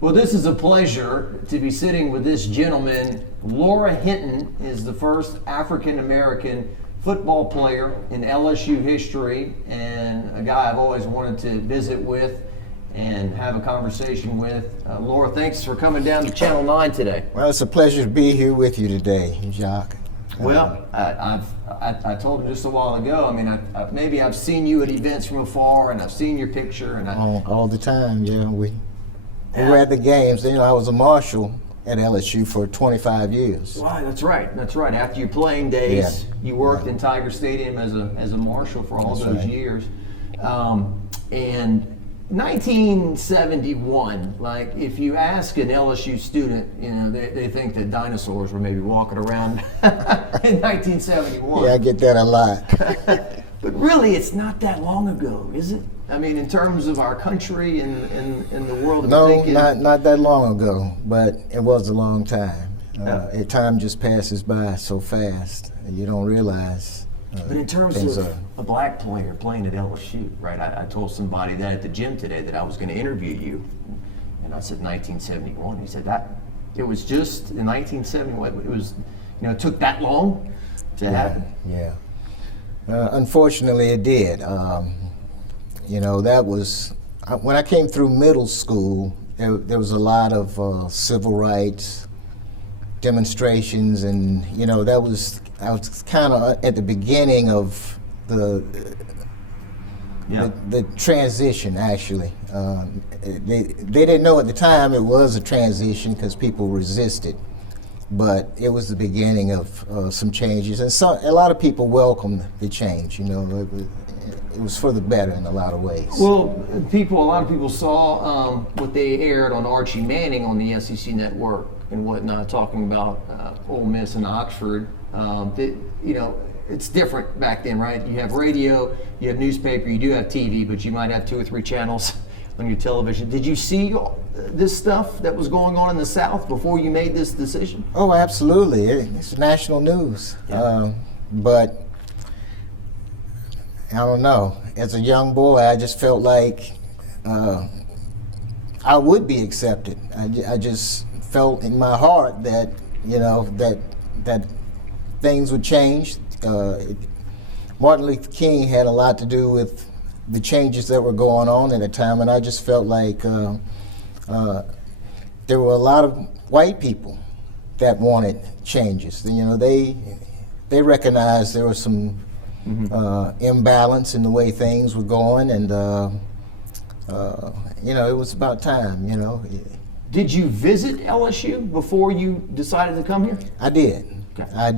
Well, this is a pleasure to be sitting with this gentleman. Lora Hinton is the first African-American football player in LSU history, and a guy I've always wanted to visit with and have a conversation with. Lora, thanks for coming down to Channel 9 today. Well, it's a pleasure to be here with you today, Jacques. Well, I told him just a while ago, I mean, maybe I've seen you at events from afar, and I've seen your picture. And all the time, yeah. We were at the games. You know, I was a marshal at LSU for 25 years. Wow, that's right. That's right. After your playing days, you worked in Tiger Stadium as a marshal for all those years. And 1971, like if you ask an LSU student, you know, they think that dinosaurs were maybe walking around in 1971. Yeah, I get that a lot. But really, it's not that long ago, is it? I mean, in terms of our country and the world. No, not that long ago, but it was a long time. Time just passes by so fast, and you don't realize. But in terms of a black player playing at LSU, right? I told somebody that at the gym today that I was going to interview you, and I said 1971. He said that it was just in 1971. It was, you know, it took that long to happen. Yeah. Unfortunately, it did. You know, that was when I came through middle school. There was a lot of civil rights demonstrations, and you know, I was kind of at the beginning of the transition. Actually, they didn't know at the time it was a transition because people resisted, but it was the beginning of some changes, and a lot of people welcomed the change. You know, it was for the better in a lot of ways. Well, a lot of people saw what they aired on Archie Manning on the SEC network and whatnot, talking about Ole Miss and Oxford. You know, it's different back then, right? You have radio, you have newspaper, you do have TV, but you might have 2 or 3 channels on your television. Did you see this stuff that was going on in the South before you made this decision? Oh, absolutely. It's national news. Yeah. But I don't know. As a young boy, I just felt like I would be accepted. I just felt in my heart that, you know, that things would change. Martin Luther King had a lot to do with the changes that were going on at the time, and I just felt like there were a lot of white people that wanted changes. You know, they recognized there was some imbalance in the way things were going, and you know, it was about time. You know. Did you visit LSU before you decided to come here? I did. Okay. I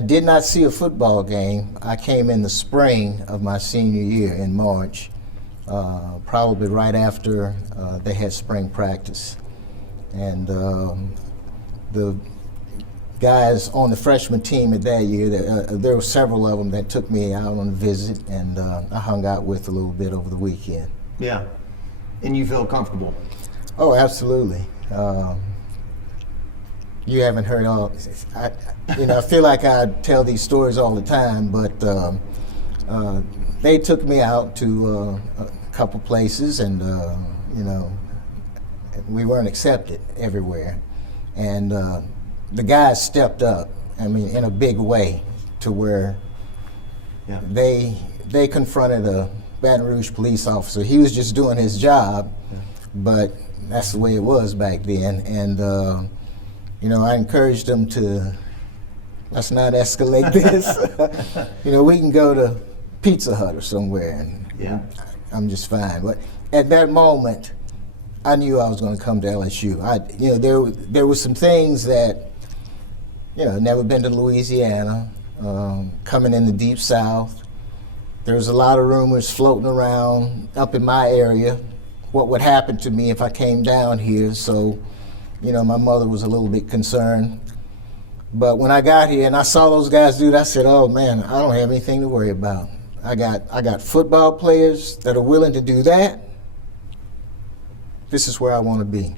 did not see a football game. I came in the spring of my senior year in March, probably right after they had spring practice. And the guys on the freshman team at that year, there were several of them that took me out on a visit, and I hung out with a little bit over the weekend. Yeah. And you feel comfortable? Oh, absolutely. You haven't heard all. You know, I feel like I tell these stories all the time, but they took me out to a couple places, and you know, we weren't accepted everywhere, and the guys stepped up. I mean, in a big way, to where they confronted a Baton Rouge police officer. He was just doing his job, but that's the way it was back then. And you know, I encouraged them to, let's not escalate this. You know, we can go to Pizza Hut or somewhere, and I'm just fine. But at that moment, I knew I was going to come to LSU. You know, there were some things that, you know, never been to Louisiana, coming in the Deep South. There was a lot of rumors floating around up in my area, what would happen to me if I came down here. So, you know, my mother was a little bit concerned. But when I got here and I saw those guys do it, I said, oh man, I don't have anything to worry about. I got football players that are willing to do that. This is where I want to be.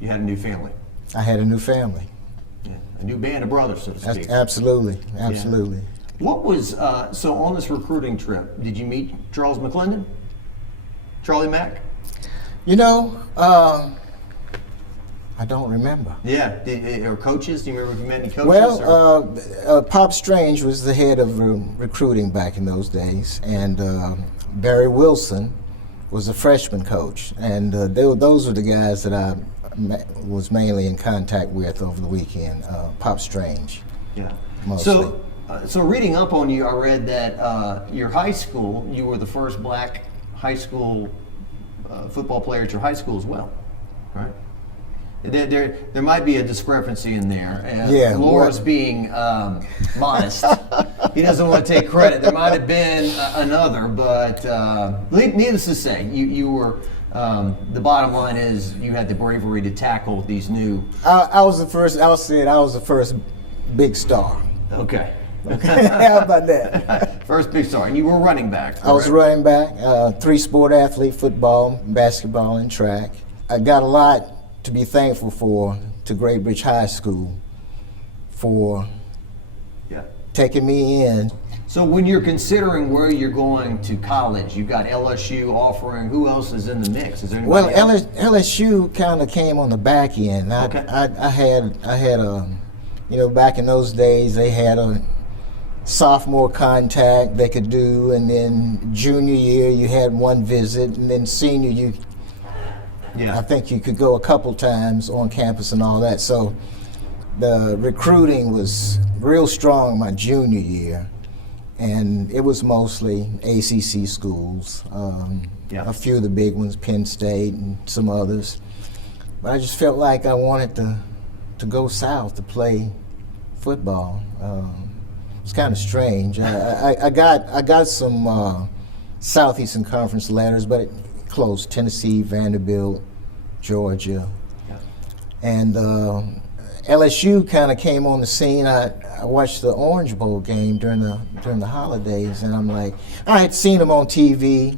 You had a new family. I had a new family. Yeah. A new band of brothers, so to speak. Absolutely. Yeah. What was, so on this recruiting trip, did you meet Charles McClendon? Charlie Mack? You know, I don't remember. Yeah, or coaches? Do you remember if you met any coaches? Well, Pop Strange was the head of recruiting back in those days, and Barry Wilson was a freshman coach, and those were the guys that I was mainly in contact with over the weekend. Pop Strange. Yeah. Mostly. So reading up on you, I read that your high school, you were the first black high school football player at your high school as well, right? There might be a discrepancy in there. Yeah, Laura's being modest. He doesn't want to take credit. There might have been another, but needless to say, you were. The bottom line is you had the bravery to tackle these new. I was the first. I was the first big star. Okay. How about that? First big star, and you were running back. Correct? I was running back, three-sport athlete: football, basketball, and track. I got a lot to be thankful for to Great Bridge High School for taking me in. So when you're considering where you're going to college, you've got LSU offering. Who else is in the mix? Is there anybody else? LSU kind of came on the back end. Okay. I had a, back in those days they had a sophomore contact they could do, and then junior year you had one visit, and then senior I think you could go a couple times on campus and all that. So the recruiting was real strong my junior year. And it was mostly ACC schools, a few of the big ones, Penn State and some others. But I just felt like I wanted to go south to play football. It's kind of strange. I got some Southeastern Conference letters, but it closed: Tennessee, Vanderbilt, Georgia, and LSU kind of came on the scene. I watched the Orange Bowl game during the holidays, and I'm like, I had seen them on TV,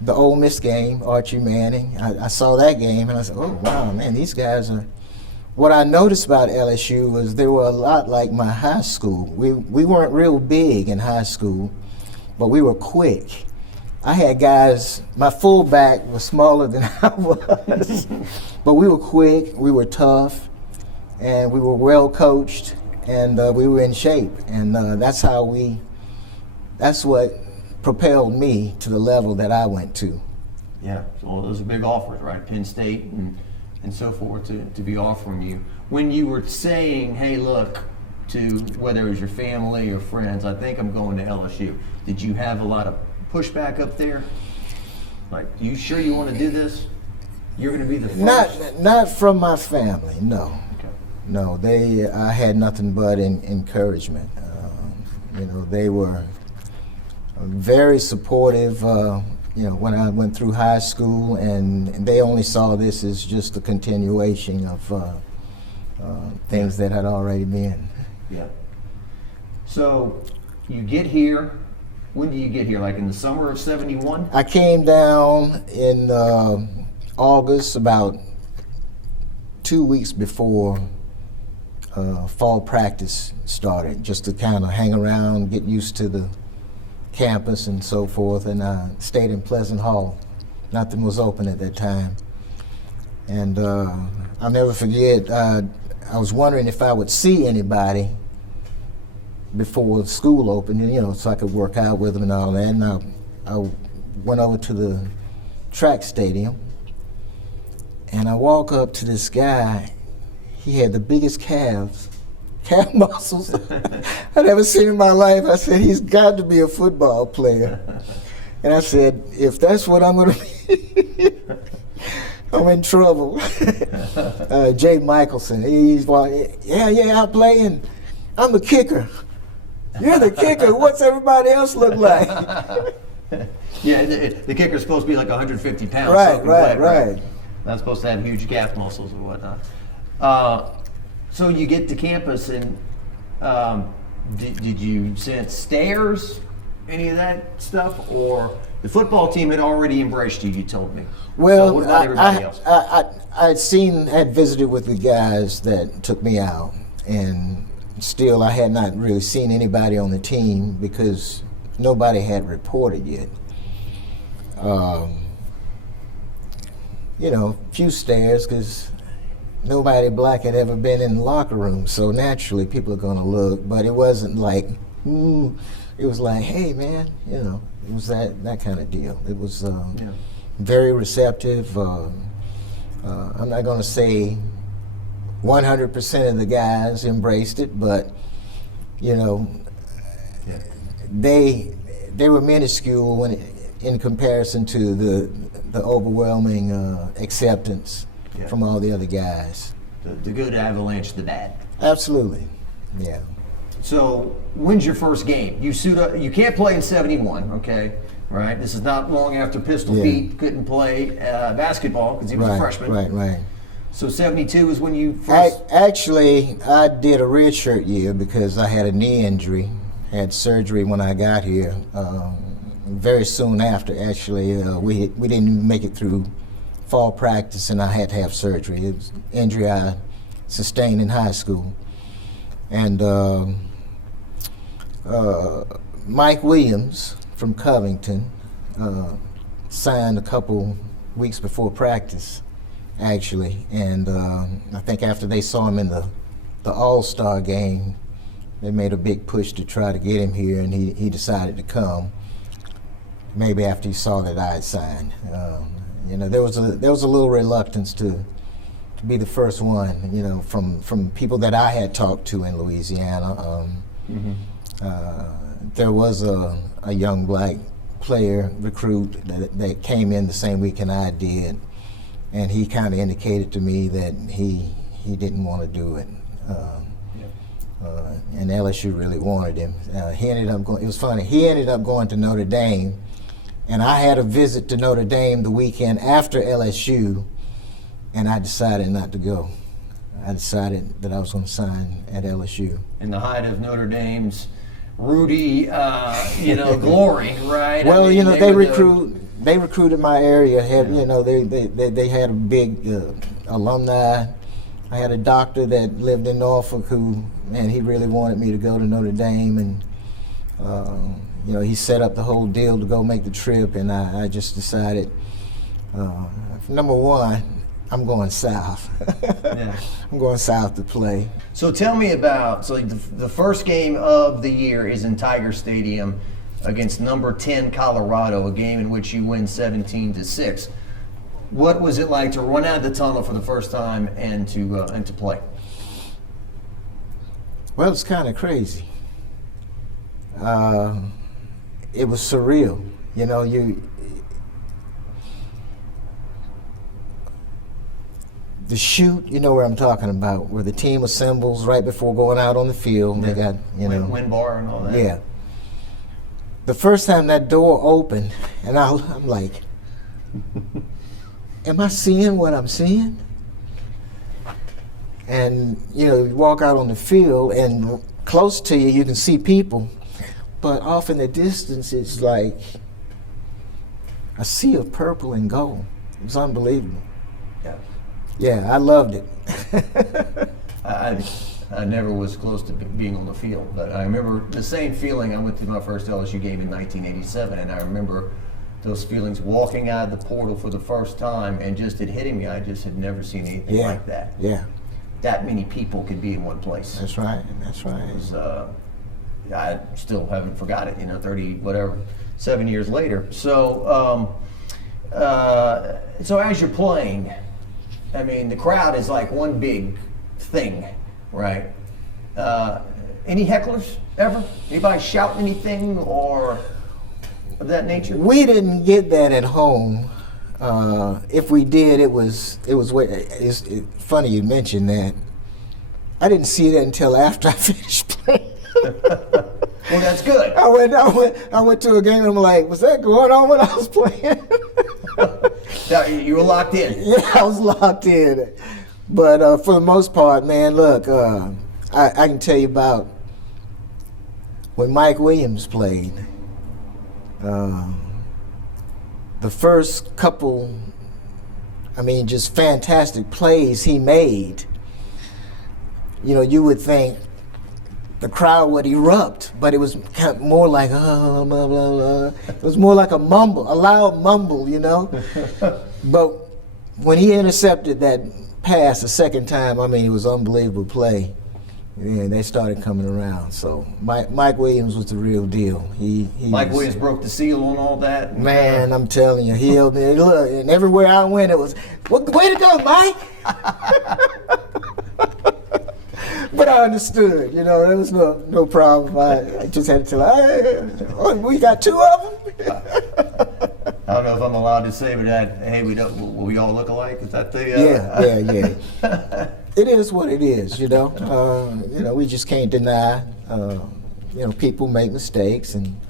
the Ole Miss game, Archie Manning. I saw that game, and I said, oh wow, man, these guys are. What I noticed about LSU was they were a lot like my high school. We weren't real big in high school, but we were quick. I had guys. My fullback was smaller than I was, but we were quick. We were tough. And we were well coached, and we were in shape, and that's what propelled me to the level that I went to. Yeah, so those are big offers, right? Penn State and so forth to be offering you. When you were saying, hey, look, to whether it was your family or friends, I think I'm going to LSU, did you have a lot of pushback up there? Like, you sure you want to do this? You're going to be the first? Not from my family, no. No, I had nothing but encouragement. They were very supportive, when I went through high school, and they only saw this as just a continuation of things that had already been. Yeah. So you get here. When do you get here? Like in the summer of '71? I came down in August, about 2 weeks before fall practice started, just to kind of hang around, get used to the campus and so forth, and I stayed in Pleasant Hall. Nothing was open at that time. And I'll never forget, I was wondering if I would see anybody before school opened, so I could work out with them and all that. And I went over to the track stadium, and I walk up to this guy. He had the biggest calf muscles I'd ever seen in my life. I said, he's got to be a football player. And I said, if that's what I'm going to be, I'm in trouble. Jay Michelson, he's like, yeah, I play, and I'm a kicker. You're the kicker. What's everybody else look like? Yeah, the kicker's supposed to be like 150 pounds. Right. Not supposed to have huge calf muscles or whatnot. So you get to campus, and did you sense stares, any of that stuff, or the football team had already embraced you? You told me. Well, so what about everybody else? I had visited with the guys that took me out, and still I had not really seen anybody on the team because nobody had reported yet. Few stares because nobody black had ever been in the locker room, so naturally people are going to look. But it wasn't like, ooh, it was like, hey man, you know, it was that kind of deal. It was very receptive. I'm not going to say 100% of the guys embraced it, but you know, they were minuscule when in comparison to the overwhelming acceptance from all the other guys. The good avalanche the bad. Absolutely, yeah. So when's your first game? You suit up. You can't play in '71, okay? Right. This is not long after Pistol Pete couldn't play basketball because he was a freshman. Right. So '72 is when you first. Actually, I did a redshirt year because I had a knee injury. Had surgery when I got here. Very soon after, actually, we didn't make it through fall practice, and I had to have surgery. It was an injury I sustained in high school, and Mike Williams from Covington signed a couple weeks before practice, actually, and I think after they saw him in the All-Star game, they made a big push to try to get him here, and he decided to come. Maybe after he saw that I had signed, you know, there was a little reluctance to be the first one, you know, from people that I had talked to in Louisiana. There was a young black player recruit that came in the same weekend I did, and he kind of indicated to me that he didn't want to do it. And LSU really wanted him. He ended up going. It was funny. He ended up going to Notre Dame, and I had a visit to Notre Dame the weekend after LSU, and I decided not to go. I decided that I was going to sign at LSU. In the height of Notre Dame's Rudy, glory, right? Well, I mean, you know, they recruited my area. You know, they had a big alumni. I had a doctor that lived in Norfolk who, man, he really wanted me to go to Notre Dame, and you know, he set up the whole deal to go make the trip, and I just decided, number one, I'm going south. I'm going south to play. So tell me about, the first game of the year is in Tiger Stadium against number 10 Colorado, a game in which you win 17-6. What was it like to run out of the tunnel for the first time and to play? Well, it's kind of crazy. It was surreal. You know, the shoot, you know where I'm talking about, where the team assembles right before going out on the field. They got, you know, wind bar and all that. Yeah. The first time that door opened, and I'm like, am I seeing what I'm seeing? And you know, you walk out on the field, and close to you, you can see people, but off in the distance, it's like a sea of purple and gold. It was unbelievable. Yeah, I loved it. I never was close to being on the field, but I remember the same feeling. I went to my first LSU game in 1987, and I remember those feelings walking out of the portal for the first time and just it hitting me. I just had never seen anything like that. Yeah. That many people could be in one place. That's right. That's right. It was, I still haven't forgot it, 7 years later. So, so as you're playing, I mean, the crowd is like one big thing, right? Any hecklers ever? Anybody shouting anything or of that nature? We didn't get that at home. If we did, it's funny you mentioned that. I didn't see that until after I finished playing. Well, that's good. I went to a game and I'm like, was that going on when I was playing? You were locked in. Yeah, I was locked in. But for the most part, man, look, I can tell you about when Mike Williams played. The first couple, just fantastic plays he made, you would think the crowd would erupt, but it was kind of more like, blah, blah, blah. It was more like a loud mumble, But when he intercepted that passed the second time, I mean, it was unbelievable play. And they started coming around. So Mike Williams was the real deal. Mike Williams broke the seal on all that. Man, I'm telling you, he held me. Look, and everywhere I went, it was, way to go, Mike. But I understood, you know, there was no problem. I just had to tell him, oh, we got 2 of them. I don't know if I'm allowed to say, but hey, we all look alike. Is that the? Yeah. It is what it is, you know. We just can't deny. People make mistakes, and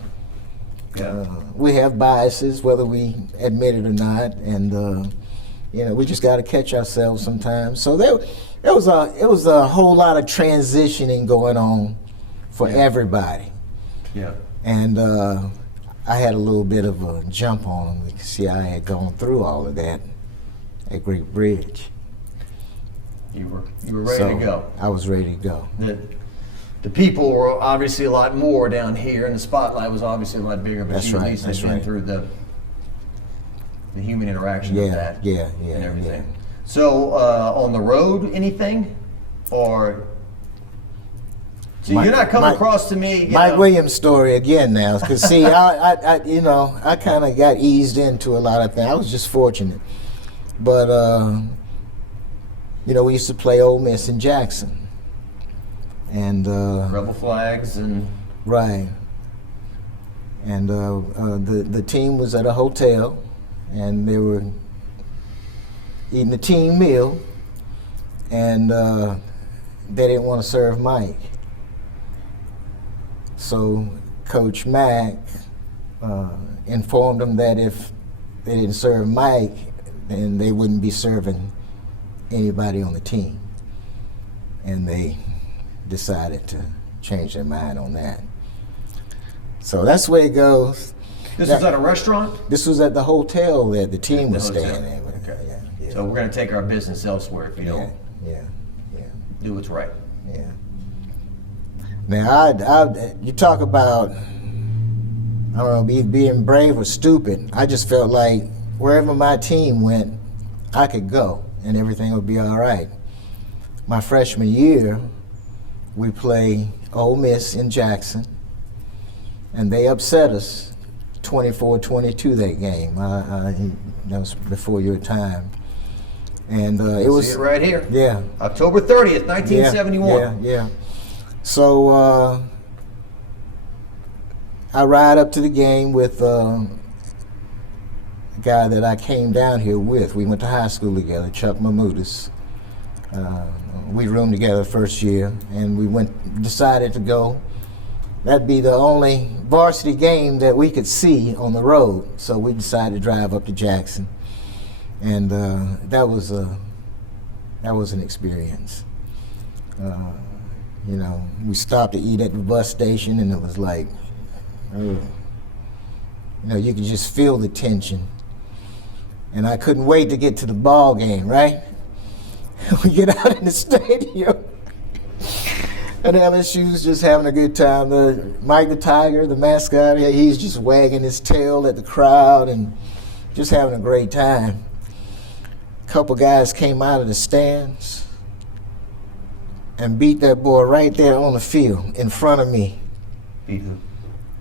we have biases, whether we admit it or not. And we just got to catch ourselves sometimes. So it was a whole lot of transitioning going on for everybody. Yeah. And I had a little bit of a jump on them. You can see I had gone through all of that at Great Bridge. You were ready to go. I was ready to go. The people were obviously a lot more down here, and the spotlight was obviously a lot bigger. But That's you right. at least That's had been right. through the human interaction of that. And everything. Yeah. So on the road, anything, or so you're not coming across to me. Mike Williams' story again now, because see, I kind of got eased into a lot of things. I was just fortunate, but we used to play Ole Miss in Jackson, and Rebel flags and right, and the team was at a hotel, and they were eating a team meal, and they didn't want to serve Mike. So Coach Mack informed them that if they didn't serve Mike, then they wouldn't be serving anybody on the team. And they decided to change their mind on that. So that's the way it goes. This was at a restaurant? This was at the hotel that the team was staying at. Okay. Yeah. So we're going to take our business elsewhere if you don't do what's right. Yeah. Now, you talk about, I don't know, being brave or stupid. I just felt like wherever my team went, I could go and everything would be all right. My freshman year, we played Ole Miss in Jackson, and they upset us 24-22 that game. That was before your time. And it was. See it right here. Yeah. October 30th, 1971. Yeah. So I ride up to the game with a guy that I came down here with. We went to high school together, Chuck Mamudis. We roomed together first year, and we decided to go. That'd be the only varsity game that we could see on the road. So we decided to drive up to Jackson, and that was an experience. We stopped to eat at the bus station, and it was like, you could just feel the tension. And I couldn't wait to get to the ball game, right? We get out in the stadium, and LSU's just having a good time. Mike the Tiger, the mascot, he's just wagging his tail at the crowd and just having a great time. A couple guys came out of the stands and beat that boy right there on the field in front of me. Beat who?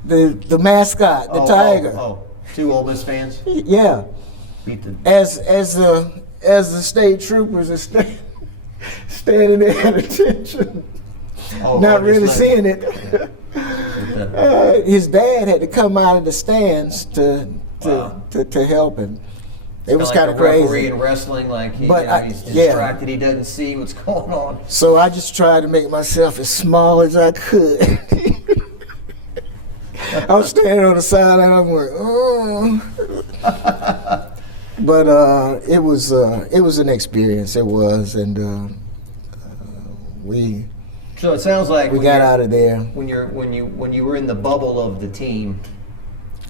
The mascot, the Tiger. Two Ole Miss fans? Yeah. Beat the... As the state troopers are standing there at attention, not really seeing it. His dad had to come out of the stands to help him. It was kind of crazy. Referee in wrestling, like he's distracted, he doesn't see what's going on. So I just tried to make myself as small as I could. I was standing on the side and I'm like, oh. But it was an experience. It was, and we. So it sounds like we got out of there. When you were in the bubble of the team,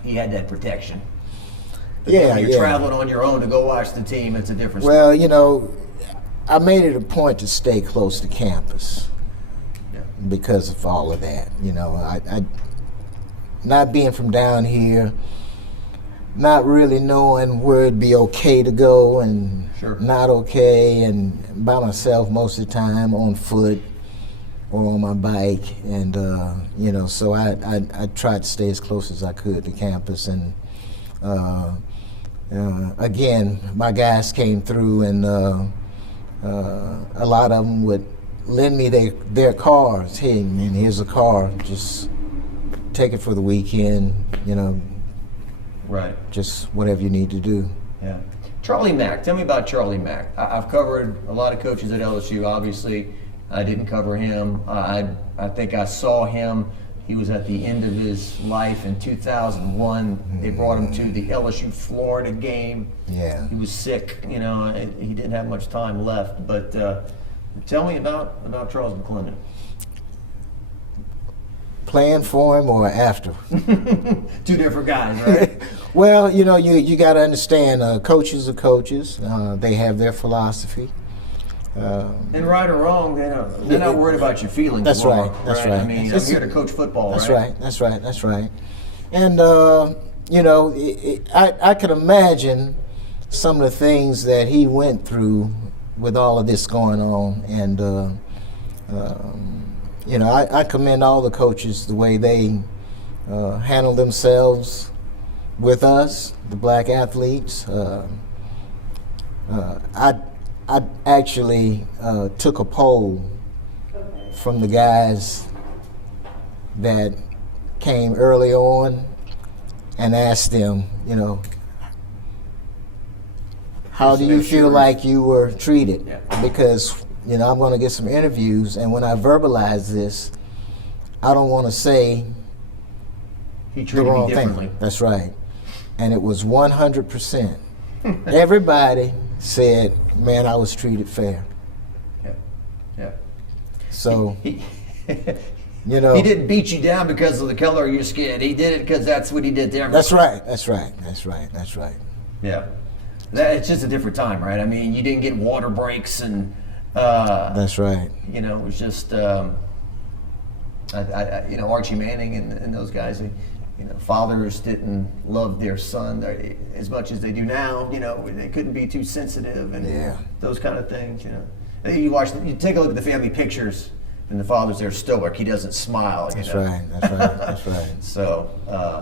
you had that protection. But when you're traveling on your own to go watch the team, it's a different story. Well, I made it a point to stay close to campus because of all of that. I not being from down here, not really knowing where it'd be okay to go and Sure. not okay, and by myself most of the time, on foot or on my bike, and you know, so I tried to stay as close as I could to campus, and again, my guys came through, and a lot of them would lend me their cars. Hey, man, here's a car, just take it for the weekend, you know, Right. just whatever you need to do. Yeah. Charlie Mack, tell me about Charlie Mack. I've covered a lot of coaches at LSU. Obviously, I didn't cover him. I think I saw him. He was at the end of his life in 2001. They brought him to the LSU Florida game. Yeah. He was sick, you know, and he didn't have much time left. But tell me about Charles McClendon. Playing for him or after? Two different guys, right? Well, you know, you got to understand, coaches are coaches. They have their philosophy. And right or wrong, they're not worried about your feelings. That's tomorrow, right. That's right. I mean, I'm here to coach football. That's right. right. That's right. That's right. And you know, I could imagine some of the things that he went through with all of this going on, and you know, I commend all the coaches the way they handle themselves with us, the black athletes. I actually took a poll from the guys that came early on and asked them, you know, how do you feel like you were treated? Yeah. Because, you know, I'm going to get some interviews, and when I verbalize this, I don't want to say He the treated wrong me differently. thing. That's right. And it was 100%. Everybody said, man, I was treated fair. Yeah. Yeah. So, He, you know. he didn't beat you down because of the color of your skin. He did it because that's what he did to everyone. That's right. That's right. That's right. That's right. Yeah. It's just a different time, right? I mean, you didn't get water breaks and, That's right. you know, it was just, you know, Archie Manning and those guys, you know, fathers didn't love their son as much as they do now. You know, they couldn't be too sensitive and those kind of things, you know. You take a look at the family pictures, and the father's there stoic. He doesn't smile. That's you know? right. That's right. That's right. So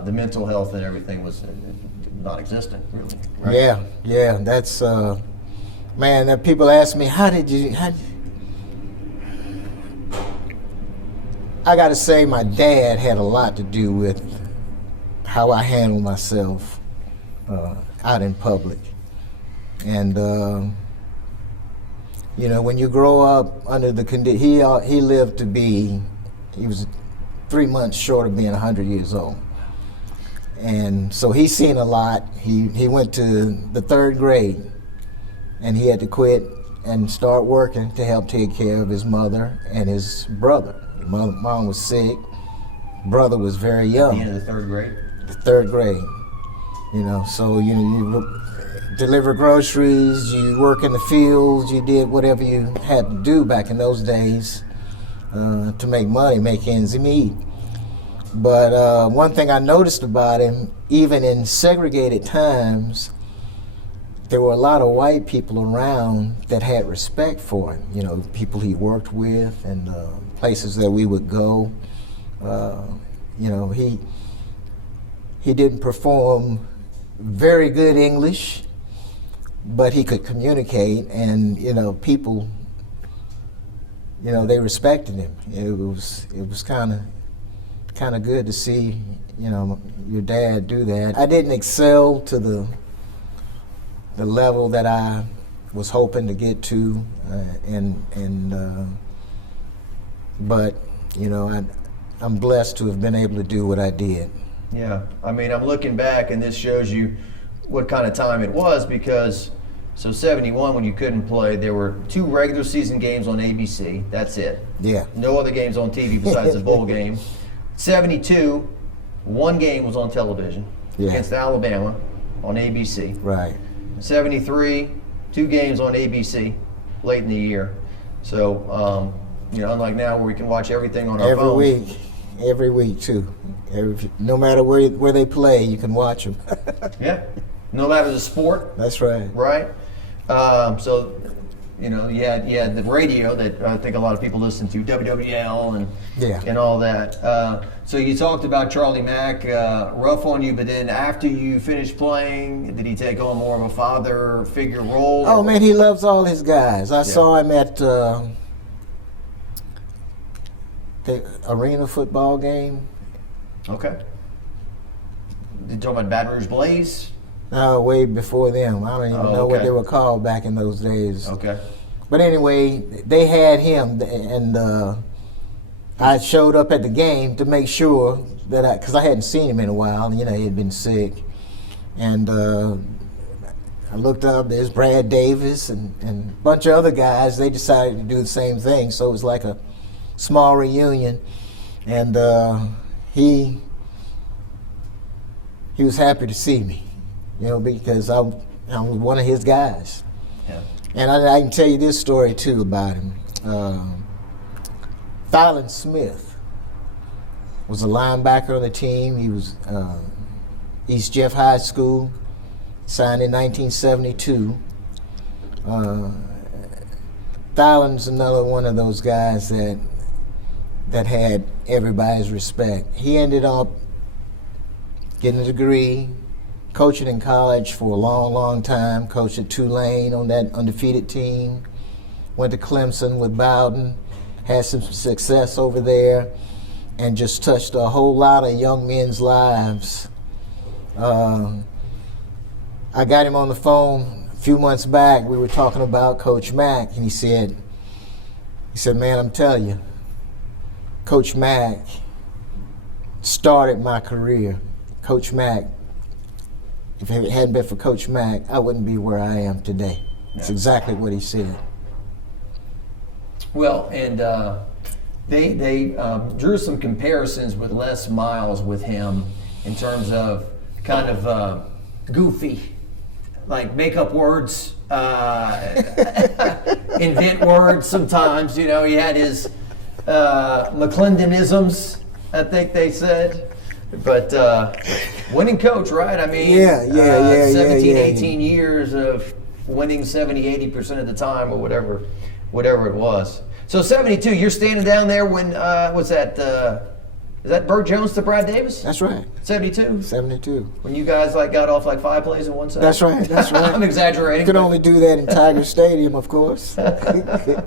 the mental health and everything was non-existent, really. Right? Yeah. Yeah. That's, man, that people ask me, how I got to say my dad had a lot to do with how I handle myself out in public. And, you know, when you grow up under the condition, he lived to be, he was 3 months short of being 100 years old. And so he's seen a lot. He went to the 3rd grade, and he had to quit and start working to help take care of his mother and his brother. Mom was sick. Brother was very young. At the end of the 3rd grade? The 3rd grade. You know, so you deliver groceries, you work in the fields, you did whatever you had to do back in those days to make money, make ends meet. But one thing I noticed about him, even in segregated times, there were a lot of white people around that had respect for him. You know, people he worked with and places that we would go. You know, he didn't perform very good English, but he could communicate, and you know, people, you know, they respected him. It was kind of good to see, you know, your dad do that. I didn't excel to the level that I was hoping to get to, but you know, I'm blessed to have been able to do what I did. Yeah, I mean, I'm looking back, and this shows you what kind of time it was, because, so 71, when you couldn't play, there were 2 regular season games on ABC. That's it. Yeah. No other games on TV besides the bowl game. 72, 1 game was on television against Alabama on ABC. Right. 73, 2 games on ABC late in the year. So, you know, unlike now where we can watch everything on our Every phones. week. every week too. No matter where they play, you can watch them. Yeah, no matter the sport. That's right. Right. So, you know, you had the radio that I think a lot of people listen to, WWL and all that. So you talked about Charlie Mack, rough on you, but then after you finished playing, did he take on more of a father figure role? Oh man, he loves all his guys. I saw him at the arena football game. Okay. You talking about Baton Rouge Blaze? No, way before them. I don't even know what they were called back in those days. Okay. But anyway, they had him, and I showed up at the game to make sure that because I hadn't seen him in a while. You know, he had been sick, and I looked up. There's Brad Davis and a bunch of other guys. They decided to do the same thing, so it was like a small reunion, and he was happy to see me. You know, because I was one of his guys. Yeah. And I can tell you this story too about him. Fallon Smith was a linebacker on the team. He was East Jeff High School, signed in 1972. Fallon's another one of those guys that had everybody's respect. He ended up getting a degree, coaching in college for a long, long time, coached at Tulane on that undefeated team, went to Clemson with Bowden, had some success over there, and just touched a whole lot of young men's lives. I got him on the phone a few months back. We were talking about Coach Mack, and he said, man, I'm telling you, Coach Mack started my career. Coach Mack, if it hadn't been for Coach Mack, I wouldn't be where I am today. That's exactly what he said. Well, and they drew some comparisons with Les Miles with him in terms of kind of goofy, like make up words, invent words sometimes. You know, he had his McClendenisms, I think they said. But winning coach, right? I mean, 17, 18 years of winning 70-80% of the time or whatever it was. So 72, you're standing down there when, what's that, is that Burt Jones to Brad Davis? That's right. 72? 72. When you guys got off like 5 plays in one set? That's right, that's right. I'm exaggerating. You could only do that in Tiger Stadium, of course. Charles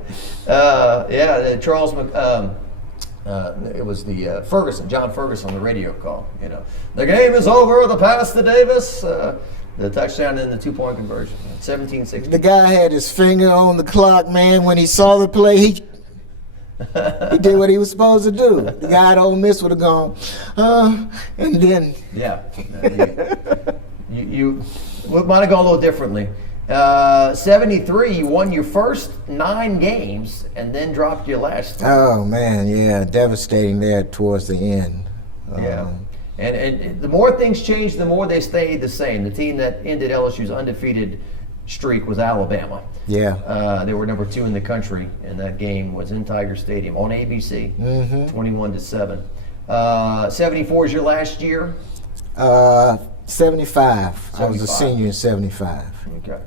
it was the John Ferguson on the radio call. You know, the game is over. The pass to Davis, the touchdown and the 2-point conversion. 17-16. The guy had his finger on the clock, man. When he saw the play, he did what he was supposed to do. The guy at Ole Miss would have gone, and then you might have gone a little differently. 73, you won your first 9 games and then dropped your last 3. Oh man, yeah, devastating there towards the end. And the more things changed, the more they stayed the same. The team that ended LSU's undefeated streak was Alabama. Yeah. They were number 2 in the country, and that game was in Tiger Stadium on ABC, 21-7. 74 is your last year? 75. I was a senior in 75. Okay.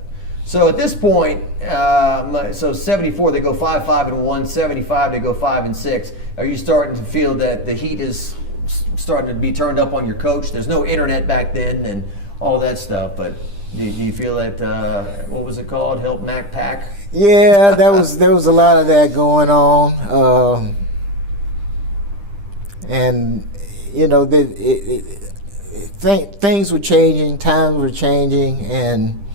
So at this point, so 74 they go 5-5-1, 75 they go 5-6. Are you starting to feel that the heat is starting to be turned up on your coach? There's no internet back then and all that stuff, but do you feel that what was it called? Help Mac Pack? Yeah, there was a lot of that going on, and you know things were changing, times were changing, and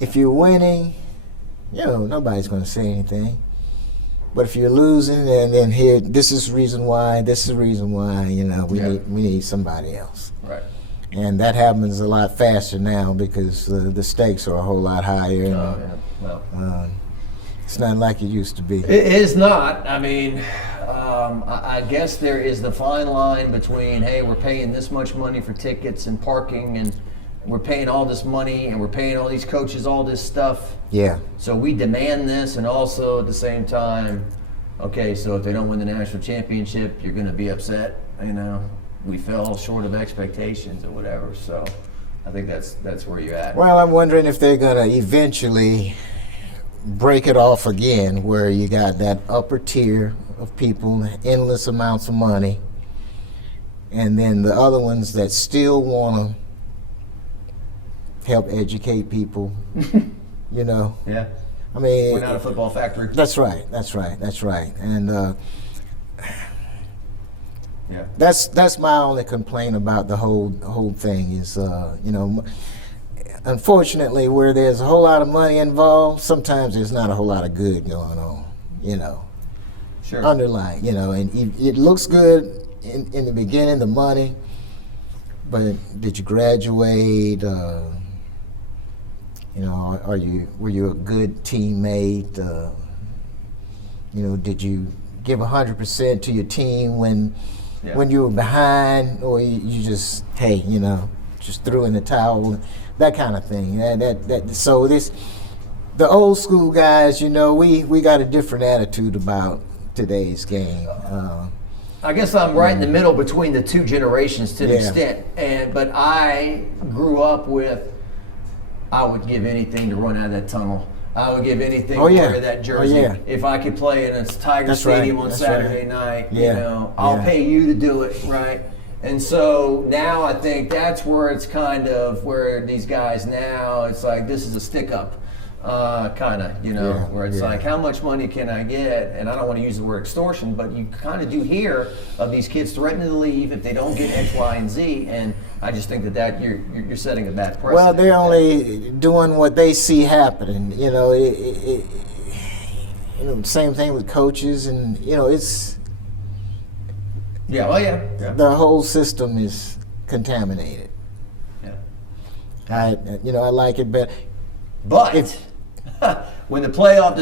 if you're winning, you know, nobody's going to say anything. But if you're losing, then here, this is the reason why, you know, we need somebody else. Right. And that happens a lot faster now because the stakes are a whole lot higher. And, Well, it's not like it used to be. It is not. I mean, I guess there is the fine line between, hey, we're paying this much money for tickets and parking, and we're paying all this money, and we're paying all these coaches all this stuff. Yeah. So we demand this, and also at the same time, okay, so if they don't win the national championship, you're going to be upset. You know, we fell short of expectations or whatever. So I think that's where you're at. Well, I'm wondering if they're going to eventually break it off again, where you got that upper tier of people, endless amounts of money, and then the other ones that still want to help educate people. You know. Yeah. I mean, we're not a football factory. That's right. And yeah, that's my only complaint about the whole thing is, you know, unfortunately, where there's a whole lot of money involved, sometimes there's not a whole lot of good going on. You know. Sure. Underlying, you know, and it looks good in the beginning, the money, but did you graduate? You know, were you a good teammate? You know, did you give 100% to your team when you were behind, or you just, hey, you know, just threw in the towel, that kind of thing. So the old school guys, you know, we got a different attitude about today's game. I guess I'm right in the middle between the two generations to an extent, but I grew up with, I would give anything to run out of that tunnel. I would give anything to wear that jersey. If I could play in a Tiger Stadium on Saturday night, you know, I'll pay you to do it, right? And so now I think that's where it's kind of where these guys now, it's like this is a stick up. Kind of, you know, where it's like, how much money can I get? And I don't want to use the word extortion, but you kind of do hear of these kids threatening to leave if they don't get X, Y, and Z. And I just think that you're setting a bad precedent. Well, they're only doing what they see happening. You know, you know, same thing with coaches, and you know, it's the whole system is contaminated. I like it better. But when the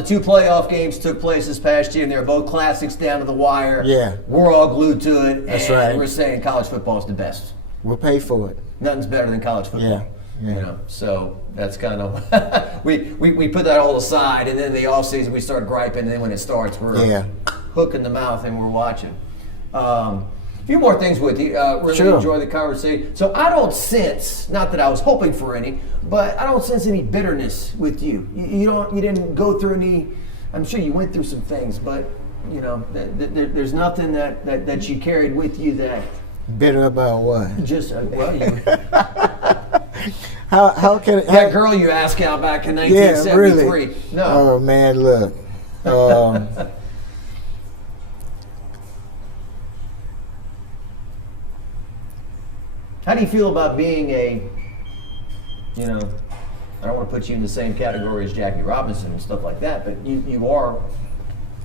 two playoff games took place this past year, and they were both classics down to the wire, we're all glued to it, and we're saying college football is the best. We'll pay for it. Nothing's better than college football. Yeah. You know, so that's kind of we put that all aside, and then the off season we start griping, and then when it starts, we're hook in the mouth and we're watching. A few more things with you. Really enjoy the conversation. So I don't sense, not that I was hoping for any, but I don't sense any bitterness with you. You didn't go through any. I'm sure you went through some things, but you know, there's nothing that you carried with you that. Bitter about what? Just you. How can that girl you asked out back in 1973? Yeah, really? No. Oh man, look. How do you feel about being I don't want to put you in the same category as Jackie Robinson and stuff like that, but you are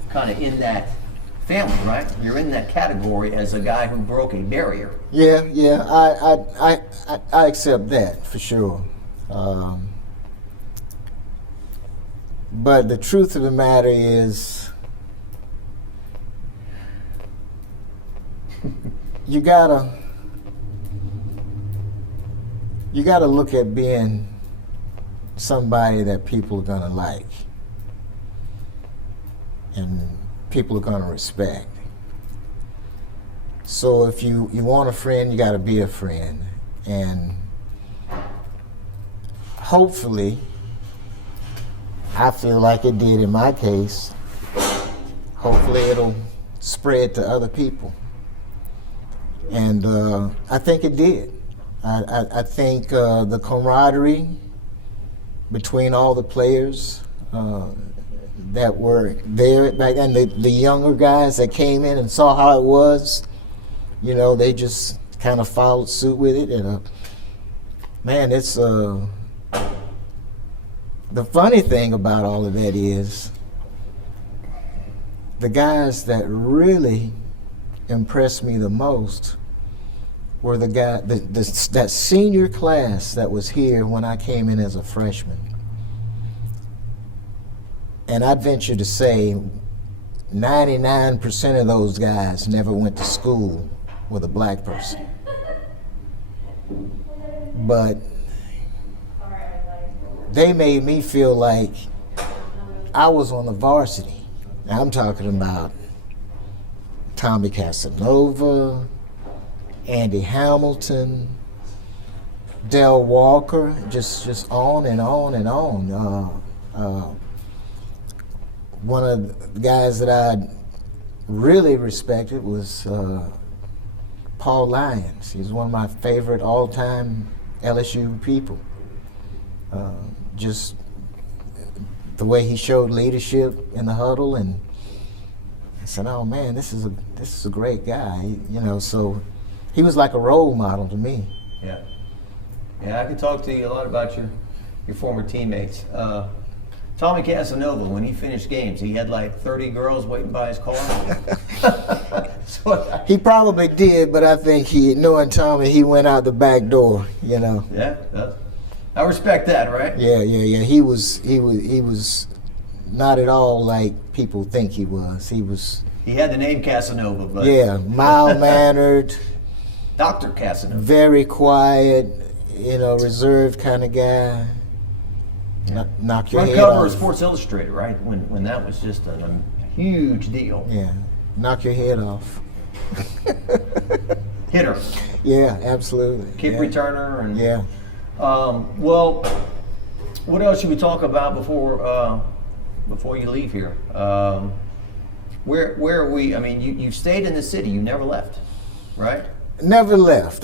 kind of in that family, right? You're in that category as a guy who broke a barrier. Yeah, I accept that for sure. But the truth of the matter is, you gotta look at being somebody that people are gonna like and people are gonna respect. So if you want a friend, you gotta be a friend. And hopefully, I feel like it did in my case, hopefully it'll spread to other people. And I think it did. I think the camaraderie between all the players that were there back then, the younger guys that came in and saw how it was, you know, they just kind of followed suit with it. And man, it's the funny thing about all of that is the guys that really impressed me the most were the guy that senior class that was here when I came in as a freshman. And I'd venture to say 99% of those guys never went to school with a black person. But they made me feel like I was on the varsity. Now I'm talking about Tommy Casanova, Andy Hamilton, Del Walker, just on and on and on. One of the guys that I really respected was Paul Lyons. He's one of my favorite all-time LSU people. Just the way he showed leadership in the huddle, and I said, "Oh man, this is a great guy." You know, so he was like a role model to me. Yeah, yeah. I could talk to you a lot about your former teammates. Tommy Casanova, when he finished games, he had like 30 girls waiting by his car. He probably did, but I think knowing Tommy, he went out the back door. You know. Yeah, I respect that, right? Yeah. He was not at all like people think he was. He had the name Casanova, but yeah, mild-mannered, Dr. Casanova, very quiet, reserved kind of guy. Yeah. Knock your Front head cover off. of Sports Illustrated, right? When that was just a huge deal. Yeah, knock your head off. Hitter. Yeah, absolutely. Kick returner. And, yeah. Well, what else should we talk about before you leave here? Where are we? I mean, you stayed in the city. You never left, right? Never left.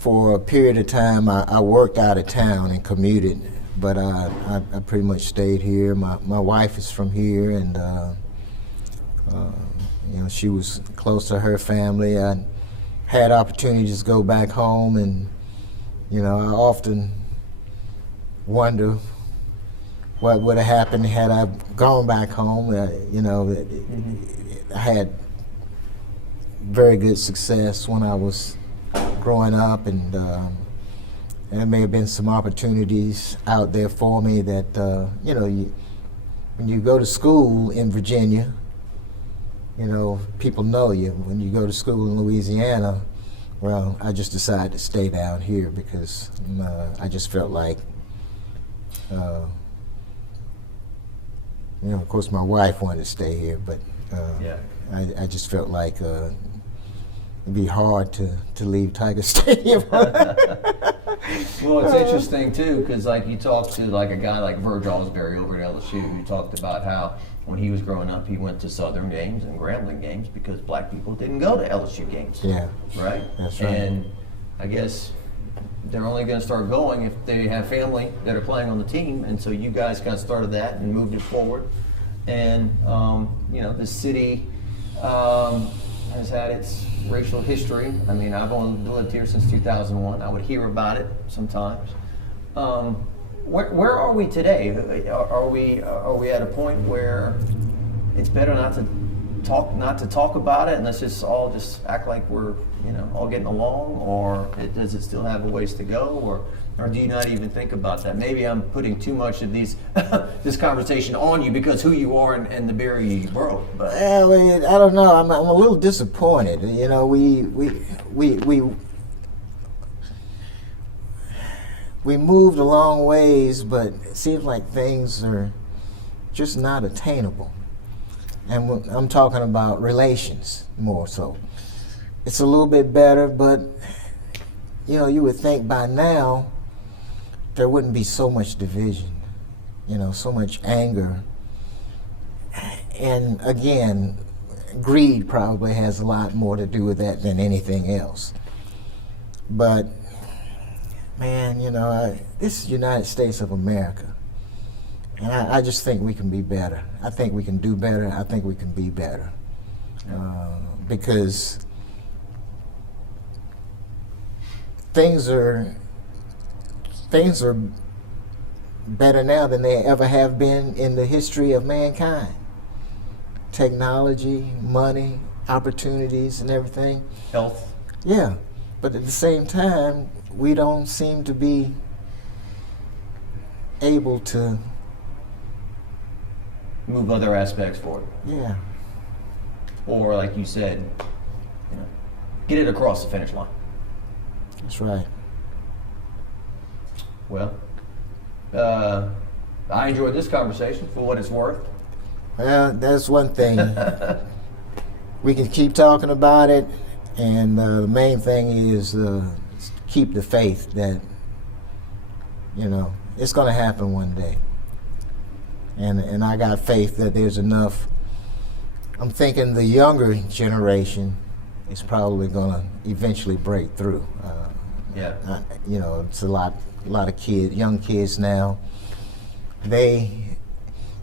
For a period of time, I worked out of town and commuted, but I pretty much stayed here. My wife is from here, and she was close to her family. I had opportunities to go back home, and I often wonder what would have happened had I gone back home. I had very good success when I was growing up, and there may have been some opportunities out there for me that, when you go to school in Virginia, people know you. When you go to school in Louisiana, well, I just decided to stay down here because I just felt like, of course my wife wanted to stay here, but I just felt like it'd be hard to leave Tiger Stadium. Well, it's interesting too, because like you talk to like a guy like Verge Osbury over at LSU, who talked about how when he was growing up, he went to Southern games and Grambling games because black people didn't go to LSU games. Yeah, right. That's right. And I guess they're only going to start going if they have family that are playing on the team, and so you guys kind of started that and moved it forward. And the city has had its racial history. I mean, I've only lived here since 2001. I would hear about it sometimes. Where are we today? Are we at a point where it's better not to talk about it, and let's just all just act like we're all getting along, or does it still have a ways to go, or do you not even think about that? Maybe I'm putting too much of this conversation on you because who you are and the barrier you broke. But well, I don't know. I'm a little disappointed. We moved a long ways, but it seems like things are just not attainable. And I'm talking about relations more so. It's a little bit better, but you would think by now there wouldn't be so much division, so much anger. And again, greed probably has a lot more to do with that than anything else. But man, this is the United States of America. And I just think we can be better. I think we can do better. I think we can be better. Because things are better now than they ever have been in the history of mankind. Technology, money, opportunities, and everything. health. Yeah, but at the same time, we don't seem to be able to Move other aspects forward. Yeah. Or like you said, get it across the finish line. That's right. Well, I enjoyed this conversation for what it's worth. Well, that's one thing. we can keep talking about it, and the main thing is keep the faith that, you know, it's going to happen one day. And I got faith that there's enough. I'm thinking the younger generation is probably going to eventually break through. You know, it's a lot of kids, young kids now. They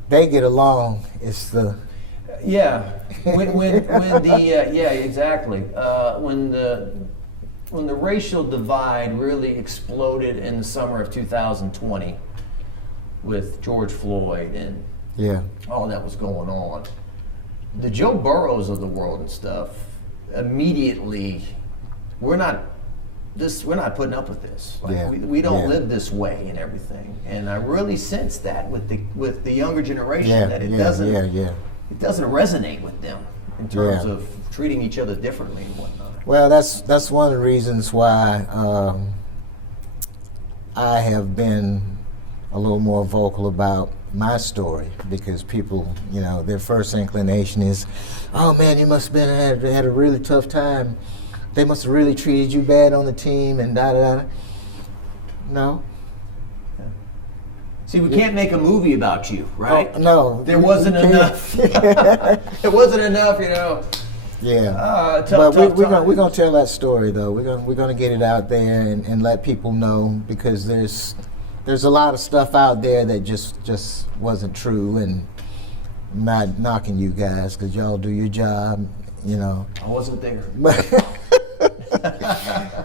get along. It's the exactly. When the racial divide really exploded in the summer of 2020 with George Floyd and all that was going on, the Joe Burrows of the world and stuff immediately, we're not putting up with this. Like, we don't live this way and everything. And I really sense that with the younger generation that it doesn't resonate with them in terms of treating each other differently and whatnot. Well, that's one of the reasons why I have been a little more vocal about my story, because people, you know, their first inclination is, oh man, you must have had a really tough time. They must have really treated you bad on the team and da-da-da. No. See, we can't make a movie about you, right? Oh, no. There wasn't enough. It wasn't enough, you know. Yeah. But we're gonna tell that story though. We're gonna get it out there and let people know, because there's a lot of stuff out there that just wasn't true, and I'm not knocking you guys because y'all do your job, you know. I wasn't there.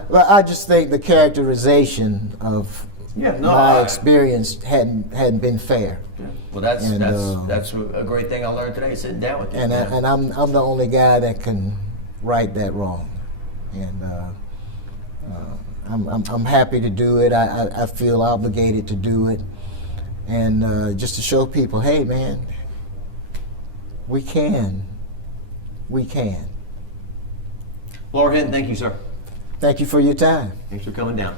Well, I just think the characterization of my experience hadn't been fair. Yeah. Well, that's a great thing I learned today, sitting down with you. And I'm the only guy that can right that wrong, and I'm happy to do it. I feel obligated to do it, and just to show people, hey man, we can. Lora Hinton, thank you, sir. Thank you for your time. Thanks for coming down.